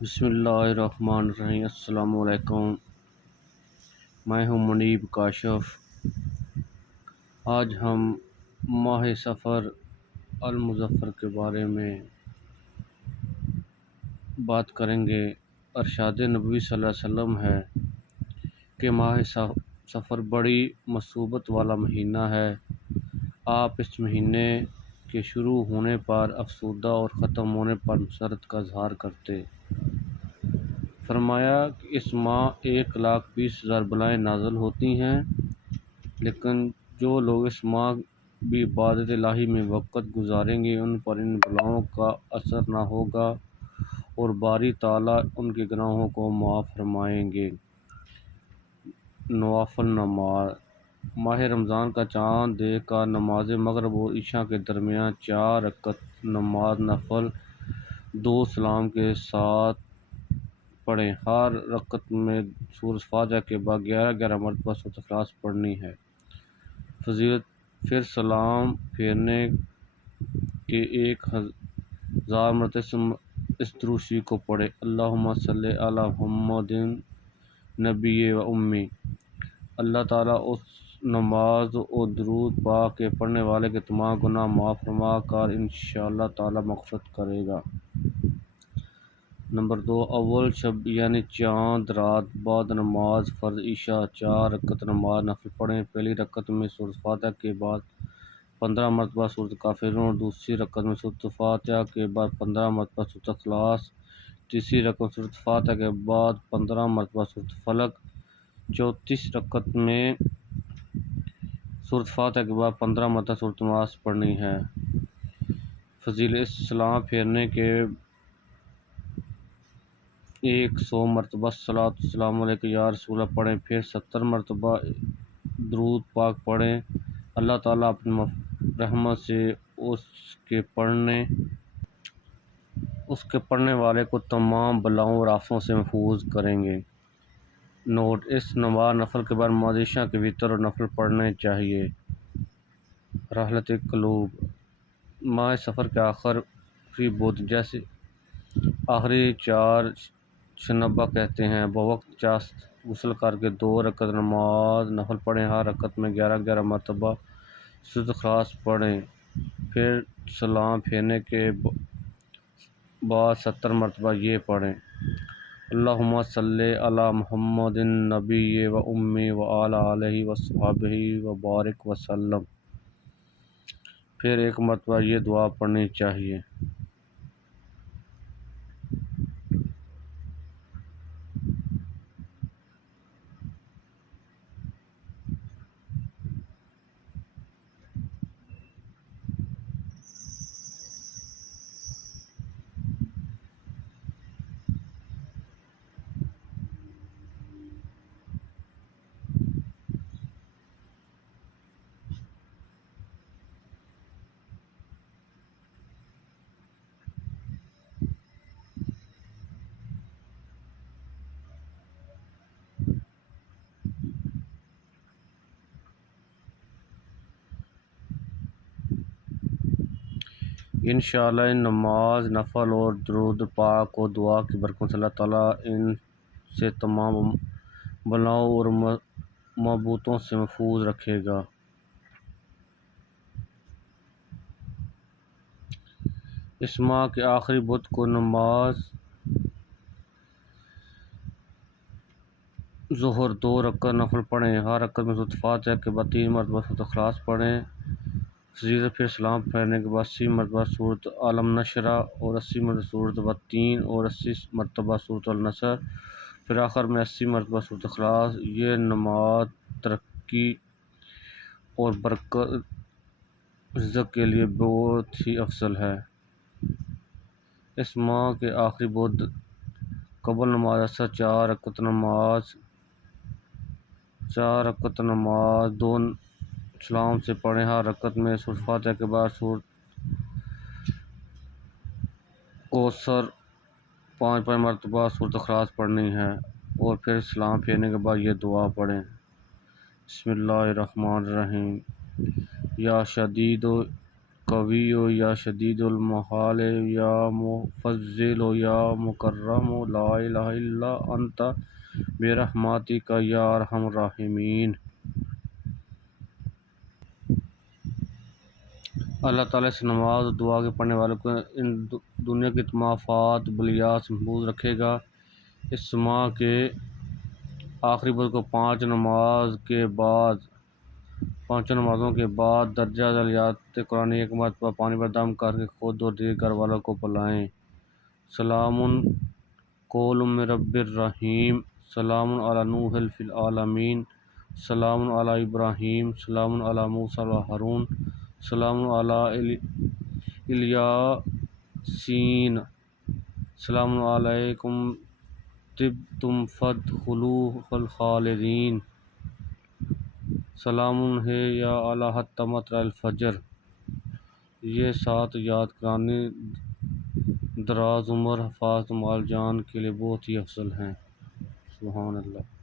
بسم اللہ الرحمن الرحیم۔ السلام علیکم، میں ہوں منیب کاشف۔ آج ہم ماہ سفر المظفر کے بارے میں بات کریں گے۔ ارشاد نبوی صلی اللہ علیہ وسلم ہے کہ ماہ سفر بڑی مثوبت والا مہینہ ہے۔ آپ اس مہینے کے شروع ہونے پر افسردہ اور ختم ہونے پر مسرت کا اظہار کرتے۔ فرمایا کہ اس ماہ 1,20,000 بلائیں نازل ہوتی ہیں، لیکن جو لوگ اس ماہ بھی عبادت الہی میں وقت گزاریں گے ان پر ان بلاؤں کا اثر نہ ہوگا اور باری تعالیٰ ان کے گناہوں کو معاف فرمائیں گے۔ نوافل نماز۔ ماہ رمضان کا چاند دیکھ کر نماز مغرب اور عشاء کے درمیان 4 رکعت نماز نفل 2 سلام کے ساتھ پڑھیں۔ ہر رکعت میں سورۃ فاتحہ کے بعد 11 مرتبہ سورۃ اخلاص پڑھنی ہے۔ فضیلت: پھر سلام پھیرنے کے 1000 مرتبہ اس درود شریف کو پڑھیں: اللہم صلی علی محمد نبی و امی۔ اللہ تعالیٰ اس نماز و درود پاک کے پڑھنے والے کے تمام گناہ معاف فرما کر انشاءاللہ تعالیٰ مغفرت کرے گا۔ نمبر 2، اول شب یعنی چاند رات بعد نماز فرض عشاء 4 رکعت نماز نفل پڑھیں۔ پہلی رکعت میں سورۃ فاتحہ کے بعد 15 مرتبہ سورۃ کافرون اور دوسری رکعت میں سورۃ فاتحہ کے بعد 15 مرتبہ سورۃ اخلاص، تیسری رکعت میں سورۃ فاتحہ کے بعد 15 مرتبہ سورۃ فلق، چوتھی رکعت میں سورۃ فاتحہ کے بعد 15 مرتبہ سورۃ ناس پڑھنی ہے۔ فضیلت: اس سلام پھیرنے کے 100 مرتبہ صلاۃ السلام علیک یا رسول اللہ پڑھیں، پھر 70 مرتبہ درود پاک پڑھیں۔ اللہ تعالیٰ اپنی رحمت سے اس کے پڑھنے والے کو تمام بلاؤں اور آفتوں سے محفوظ کریں گے۔ نوٹ: اس نماز نفل کے بعد نماز عشاء کے وتر اور نفل پڑھنے چاہیے۔ رحلت قلوب۔ ماہ سفر کے آخری بدھ جسے آخری 4 شنبہ کہتے ہیں، بوقت چاشت غسل کر کے 2 رکعت نماز نفل پڑھیں۔ ہر رکعت میں 11 مرتبہ سورۃ اخلاص پڑھیں، پھر سلام پھیرنے کے بعد 70 مرتبہ یہ پڑھیں: اللہم صلی علی محمد نبی و امی و علی آلہ و صحبہ و بارک وسلم۔ پھر 1 مرتبہ یہ دعا پڑھنی چاہیے: انشاءاللہ ان نماز نفل اور درود پاک و دعا کی برکتوں سے اللہ تعالیٰ ان سے تمام بلاؤں اور مصیبتوں سے محفوظ رکھے گا۔ اس ماہ کے آخری بدھ کو نماز ظہر 2 رکعت نفل پڑھیں۔ ہر رکعت میں سورۃ فاتحہ کے بعد 3 مرتبہ سورۃ اخلاص پڑھیں۔ فضیلت: پھر سلام پھیرنے کے بعد 80 مرتبہ سورۃ عالم نشرح اور 80 مرتبہ سورۃ والتین اور 80 مرتبہ سورۃ النصر، پھر آخر میں 80 مرتبہ سورۃ اخلاص۔ یہ نماز ترقی اور برکت رزق کے لیے بہت ہی افضل ہے۔ اس ماہ کے آخری بدھ قبل نماز عصر 4 رکعت نماز 2 سلام سے پڑھیں۔ ہر رکعت میں سورۃ فاتحہ کے بعد سورۃ کوثر 5 مرتبہ سورۃ اخلاص پڑھنی ہے اور پھر سلام پھیرنے کے بعد یہ دعا پڑھیں: بسم اللہ الرحمن الرحیم، یا شدید قوی ہو یا شدید المحال یا مفضل ہو یا مکرم ہو، لا الہ الا انت برحمتک یا ارحم الراحمین۔ اللہ تعالیٰ سے نماز اور دعا کے پڑھنے والوں کو ان دنیا کی تمام آفات بلیات سے محفوظ رکھے گا۔ اس ماہ کے آخری بدھ کو پانچوں نمازوں کے بعد درجہ ذیل آیات قرآن ایک مرتبہ پانی پر دم کر کے خود اور دیگر گھر والوں کو پلائیں۔ سلام قول من رب الرحیم، سلام علی نوح فی العالمین، سلام علی ابراہیم، سلام علی موسیٰ و ہارون، سلام علی الیاسین، سلام علیکم طبتم فادخلوها خالدین، سلام ہے یا الی حتی مطلع الفجر۔ یہ 7 یاد کرانے دراز عمر حفاظت مال جان کے لیے بہت ہی افضل ہیں۔ سبحان اللہ۔